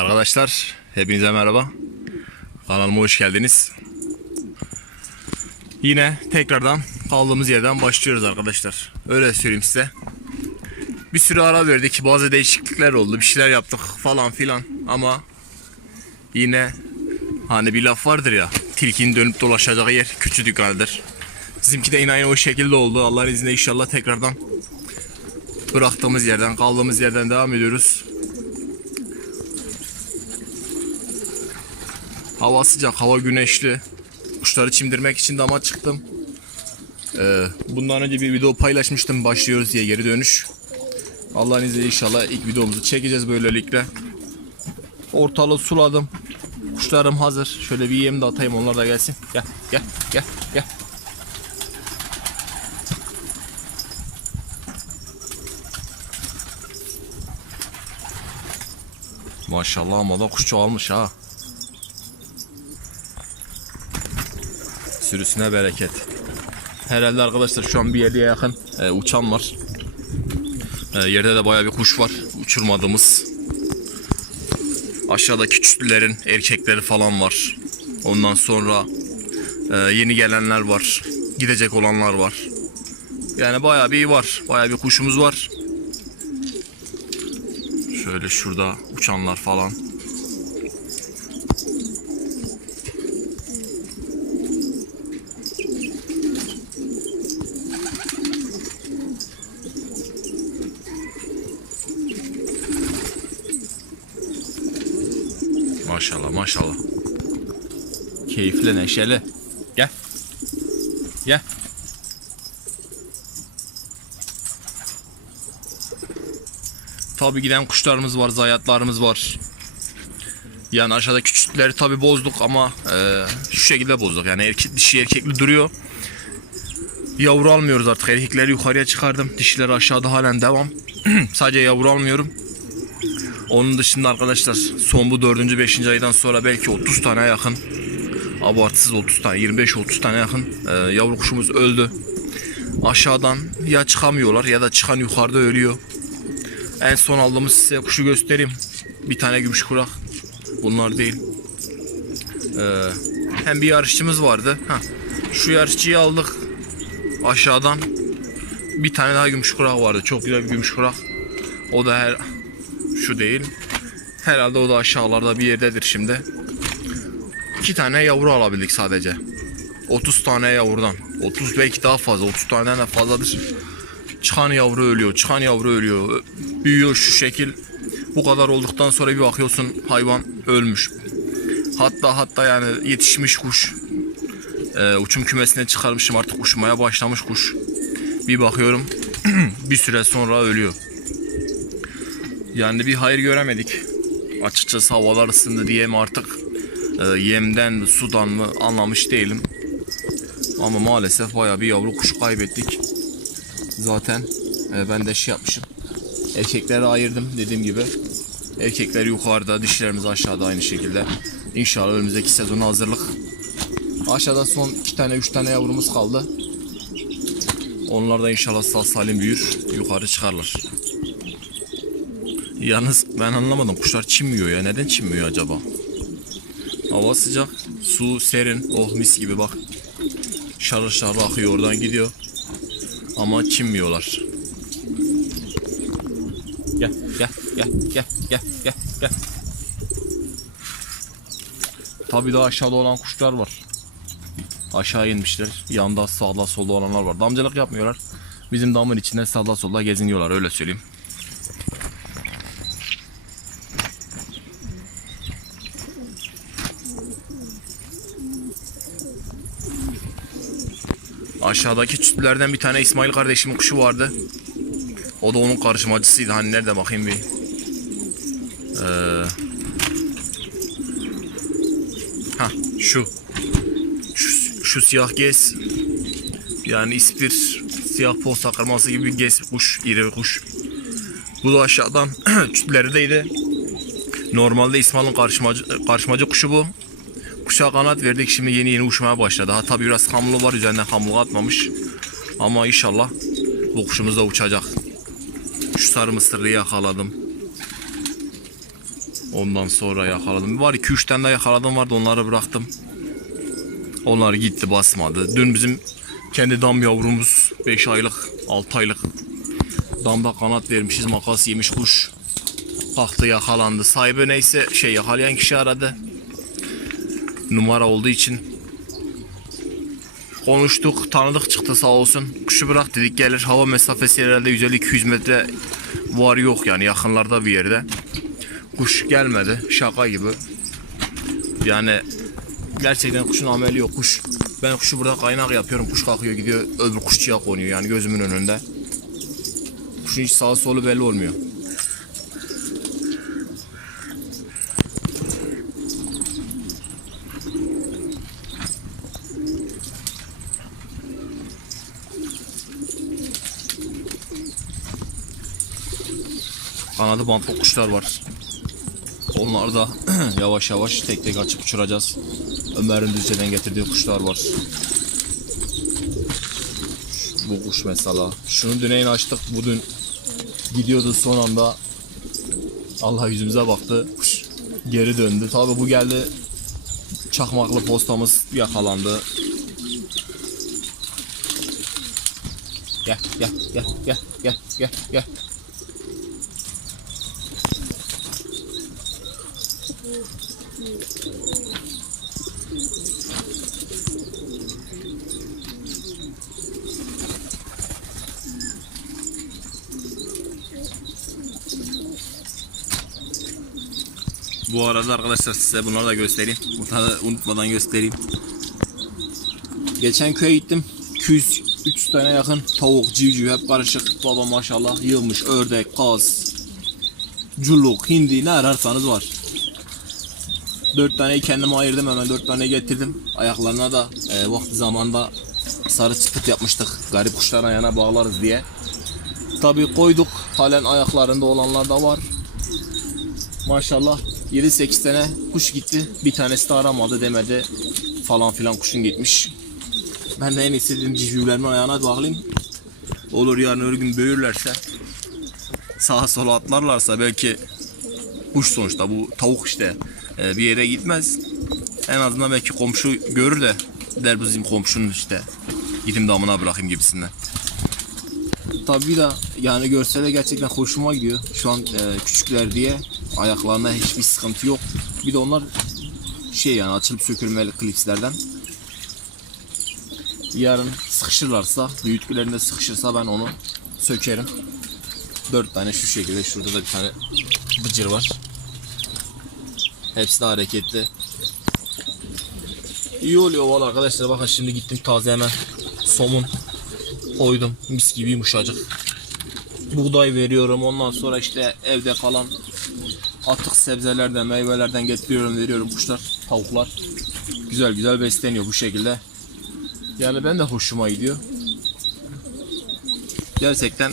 Arkadaşlar hepinize merhaba. Kanalıma hoş geldiniz. Yine tekrardan kaldığımız yerden başlıyoruz arkadaşlar. Öyle söyleyeyim size. Bir süre ara verdik. Bazı değişiklikler oldu. Bir şeyler yaptık falan filan. Ama yine hani bir laf vardır ya. Tilkinin dönüp dolaşacağı yer küçücük haldir. Bizimki de yine o şekilde oldu. Allah'ın izniyle inşallah tekrardan bıraktığımız yerden, kaldığımız yerden devam ediyoruz. Hava sıcak, hava güneşli. Kuşları çimdirmek için dama çıktım. Ee, bundan önce bir video paylaşmıştım başlıyoruz diye geri dönüş. Allah'ın izniyle inşallah ilk videomuzu çekeceğiz böylelikle. Ortalığı suladım. Kuşlarım hazır. Şöyle bir yem de atayım onlar da gelsin. Gel gel gel gel. Maşallah ama da kuş çoğalmış ha. Sürüsüne bereket. Herhalde arkadaşlar şu an bir 50'ye yakın e, uçan var. E, yerde de bayağı bir kuş var. Uçurmadığımız. Aşağıda küçüklerin erkekleri falan var. Ondan sonra e, yeni gelenler var. Gidecek olanlar var. Yani bayağı bir var. Bayağı bir kuşumuz var. Şöyle şurada uçanlar falan. Maşallah maşallah. Keyifli neşeli. Gel. Gel. Tabi giden kuşlarımız var, zayatlarımız var. Yani aşağıda küçükleri tabi bozduk ama e, şu şekilde bozduk. Yani erkek, dişi erkekli duruyor. Yavru almıyoruz artık. Erkekleri yukarıya çıkardım. Dişileri aşağıda halen devam. Sadece yavru almıyorum. Onun dışında arkadaşlar son bu 4. 5. aydan sonra belki 30 tane yakın abartısız 30 tane 25-30 tane yakın e, yavru kuşumuz öldü. Aşağıdan ya çıkamıyorlar ya da çıkan yukarıda ölüyor. En son aldığımız size kuşu göstereyim. Bir tane gümüş kurak. Bunlar değil. Ee, hem bir yarışçımız vardı. Heh. Şu yarışçıyı aldık. Aşağıdan bir tane daha gümüş kurak vardı. Çok güzel bir gümüş kurak. O da her şu değil. Herhalde o da aşağılarda bir yerdedir şimdi. İki tane yavru alabildik sadece. 30 tane yavrudan. 30 belki daha fazla. 30 taneden de fazladır. Çıkan yavru ölüyor. Çıkan yavru ölüyor. Büyüyor şu şekil. Bu kadar olduktan sonra bir bakıyorsun hayvan ölmüş. Hatta hatta yani yetişmiş kuş. Ee, uçum kümesine çıkarmışım artık uçmaya başlamış kuş. Bir bakıyorum bir süre sonra ölüyor. Yani bir hayır göremedik. Açıkçası havalar ısındı diye artık e, yemden sudan mı anlamış değilim. Ama maalesef bayağı bir yavru kuş kaybettik. Zaten e, ben de şey yapmışım. Erkekleri ayırdım dediğim gibi. Erkekler yukarıda, dişlerimiz aşağıda aynı şekilde. İnşallah önümüzdeki sezona hazırlık. Aşağıda son iki tane, üç tane yavrumuz kaldı. Onlar da inşallah sağ salim büyür, yukarı çıkarlar. Yalnız ben anlamadım. Kuşlar çimmiyor ya. Neden çimmiyor acaba? Hava sıcak. Su serin. Oh mis gibi bak. Şarıl şarıl akıyor oradan gidiyor. Ama çimmiyorlar. Gel gel gel gel gel gel gel. Tabii daha aşağıda olan kuşlar var. Aşağı inmişler. Yanda sağda solda olanlar var. Damcılık yapmıyorlar. Bizim damın içinde sağda solda geziniyorlar öyle söyleyeyim. Aşağıdaki çütlerden bir tane İsmail kardeşimin kuşu vardı. O da onun karışmacısıydı. Hani nerede bakayım bir. Ee... Ha şu. şu. Şu siyah gez. Yani ispir siyah posta kırması gibi bir gez kuş. iri bir kuş. Bu da aşağıdan çütlerdeydi. Normalde İsmail'in karışmacı, karışmacı kuşu bu. Kuşa kanat verdik şimdi yeni yeni uçmaya başladı. Ha tabi biraz hamlı var üzerinden hamlı atmamış. Ama inşallah bu kuşumuz da uçacak. Şu sarı mısırlıyı yakaladım. Ondan sonra yakaladım. Var 2-3 tane daha yakaladım vardı onları bıraktım. Onlar gitti basmadı. Dün bizim kendi dam yavrumuz 5 aylık 6 aylık damda kanat vermişiz makas yemiş kuş. Kalktı yakalandı. Sahibi neyse şey yakalayan kişi aradı. Numara olduğu için konuştuk tanıdık çıktı sağ olsun. Kuşu bırak dedik gelir hava mesafesi herhalde 150-200 metre var yok yani yakınlarda bir yerde. Kuş gelmedi şaka gibi. Yani gerçekten kuşun ameli yok. Kuş ben kuşu burada kaynak yapıyorum. Kuş kalkıyor gidiyor öbür kuşçuya konuyor yani gözümün önünde. Kuşun hiç sağı solu belli olmuyor. Kanadı bantlı kuşlar var. Onlar da yavaş yavaş tek tek açıp uçuracağız. Ömer'in Düzce'den getirdiği kuşlar var. Bu kuş mesela. Şunu düneyin açtık. Bu dün gidiyordu son anda. Allah yüzümüze baktı. Kuş geri döndü. Tabi bu geldi. Çakmaklı postamız yakalandı. Gel gel gel gel gel gel gel. Bu arada arkadaşlar size bunları da göstereyim. Bunları da unutmadan göstereyim. Geçen köye gittim. 200 300 tane yakın tavuk, civciv hep karışık. Baba maşallah yığmış ördek, kaz, culuk, hindi ne ararsanız var. 4 taneyi kendime ayırdım hemen 4 tane getirdim. Ayaklarına da e, vakti zamanda sarı çıpıt yapmıştık. Garip kuşların ayağına bağlarız diye. Tabi koyduk. Halen ayaklarında olanlar da var. Maşallah 7-8 tane kuş gitti. Bir tanesi de aramadı demedi. Falan filan kuşun gitmiş. Ben de en dedim civcivlerimin ayağına bağlayayım. Olur yarın öbür gün büyürlerse sağa sola atlarlarsa belki kuş sonuçta bu tavuk işte e, bir yere gitmez. En azından belki komşu görür de der bizim komşunun işte gideyim damına bırakayım gibisinden. Tabii da yani görsele gerçekten hoşuma gidiyor. Şu an e, küçükler diye ayaklarında hiçbir sıkıntı yok. Bir de onlar şey yani açılıp sökülmeli klipslerden. Yarın sıkışırlarsa, büyütkilerinde sıkışırsa ben onu sökerim. Dört tane şu şekilde. Şurada da bir tane bıcır var. Hepsi de hareketli. İyi oluyor valla arkadaşlar. Bakın şimdi gittim taze hemen somun koydum. Mis gibi yumuşacık. Buğday veriyorum. Ondan sonra işte evde kalan atık sebzelerden, meyvelerden getiriyorum, veriyorum kuşlar, tavuklar. Güzel güzel besleniyor bu şekilde. Yani ben de hoşuma gidiyor. Gerçekten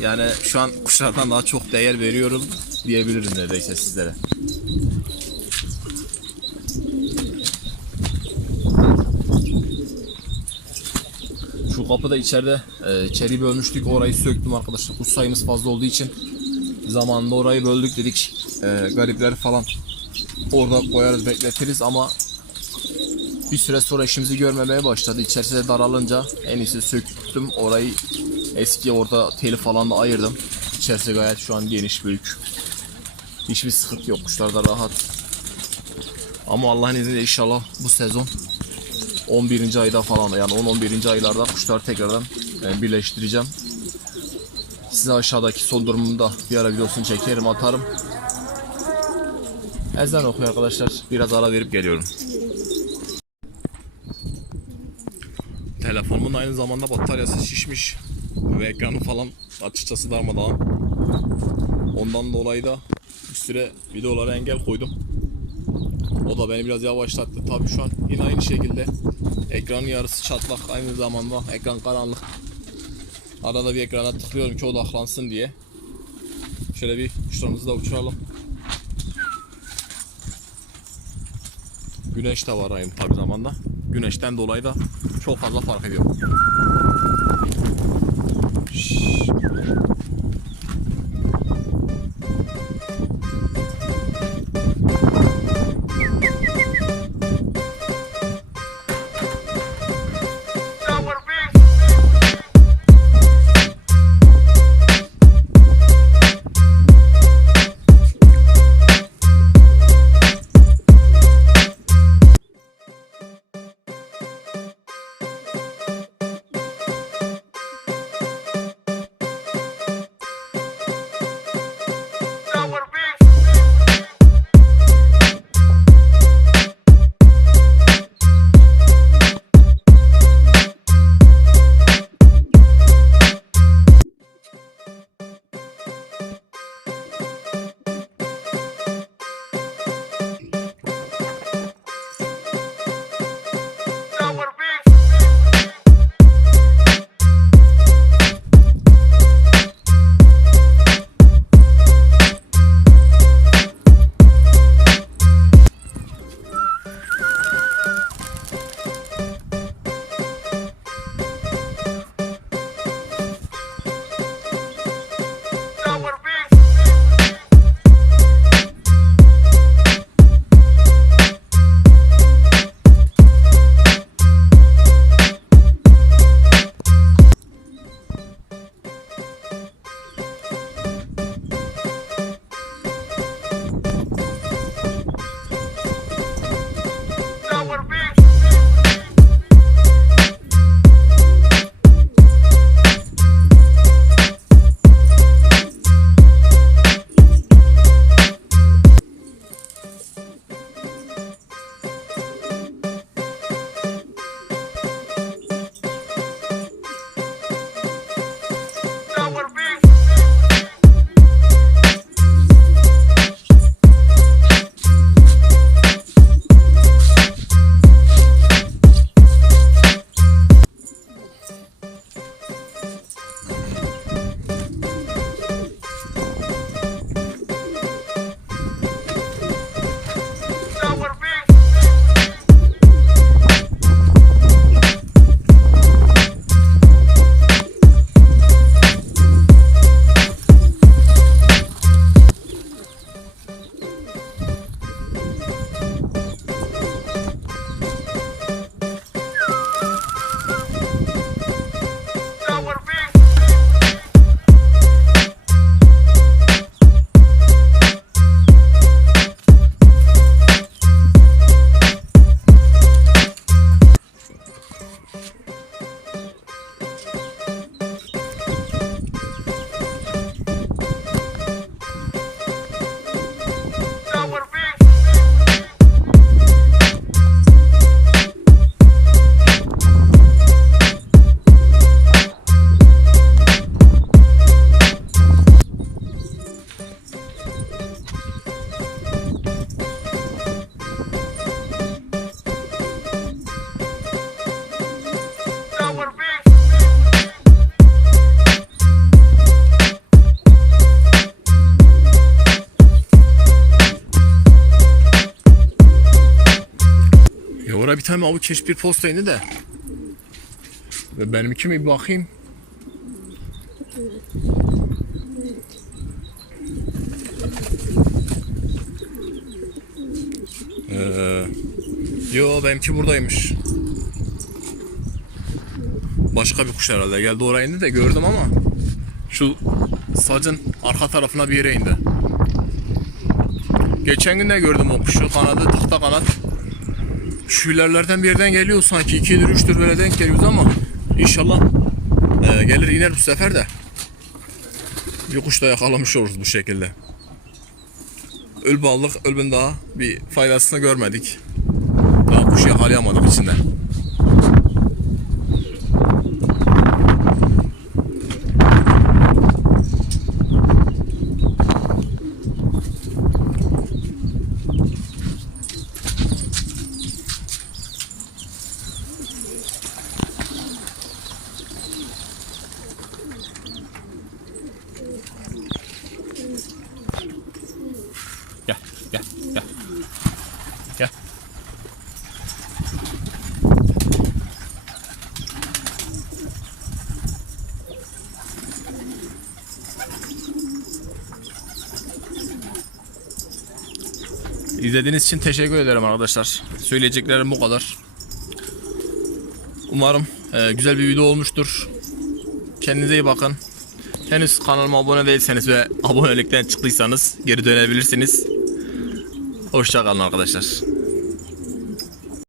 yani şu an kuşlardan daha çok değer veriyorum diyebilirim neredeyse sizlere. Şu kapıda içeride e, içeri bölmüştük orayı söktüm arkadaşlar. Kuş sayımız fazla olduğu için zamanında orayı böldük dedik. E, garipler falan orada koyarız bekletiriz ama bir süre sonra işimizi görmemeye başladı. İçerisi de daralınca en iyisi söktüm orayı eski orada teli falan da ayırdım. İçerisi gayet şu an geniş büyük. Hiçbir sıkıntı yok kuşlarda rahat. Ama Allah'ın izniyle inşallah bu sezon 11. ayda falan yani 10-11. aylarda kuşları tekrardan e, birleştireceğim. Size aşağıdaki son durumumu da bir ara videosunu çekerim atarım. Ezan okuyor arkadaşlar. Biraz ara verip geliyorum. Telefonumun aynı zamanda bataryası şişmiş ve ekranı falan açıkçası darmadağın. Ondan dolayı da süre videolara engel koydum. O da beni biraz yavaşlattı. Tabii şu an yine aynı şekilde ekranın yarısı çatlak aynı zamanda ekran karanlık. Arada bir ekrana tıklıyorum ki odaklansın diye. Şöyle bir kuşlarımızı da uçuralım. Güneş de var aynı tabi zamanda. Güneşten dolayı da çok fazla fark ediyor. Şşş. Tane abi keş bir posta indi de. Ve benimki mi bakayım. Ee, yo benimki buradaymış. Başka bir kuş herhalde geldi oraya indi de gördüm ama şu sacın arka tarafına bir yere indi. Geçen gün de gördüm o kuşu kanadı tahta kanat. Şu ilerlerden bir yerden geliyor sanki 2'dir 3'tür böyle denk geliyoruz ama inşallah e, gelir iner bu sefer de. Bir kuş da yakalamış oluruz bu şekilde. Öl ballık ölbün daha bir faydasını görmedik. Daha kuş yakalayamadık içinde. Gel gel gel. Gel. İzlediğiniz için teşekkür ederim arkadaşlar. Söyleyeceklerim bu kadar. Umarım e, güzel bir video olmuştur. Kendinize iyi bakın. Henüz kanalıma abone değilseniz ve abonelikten çıktıysanız geri dönebilirsiniz. Hoşçakalın arkadaşlar.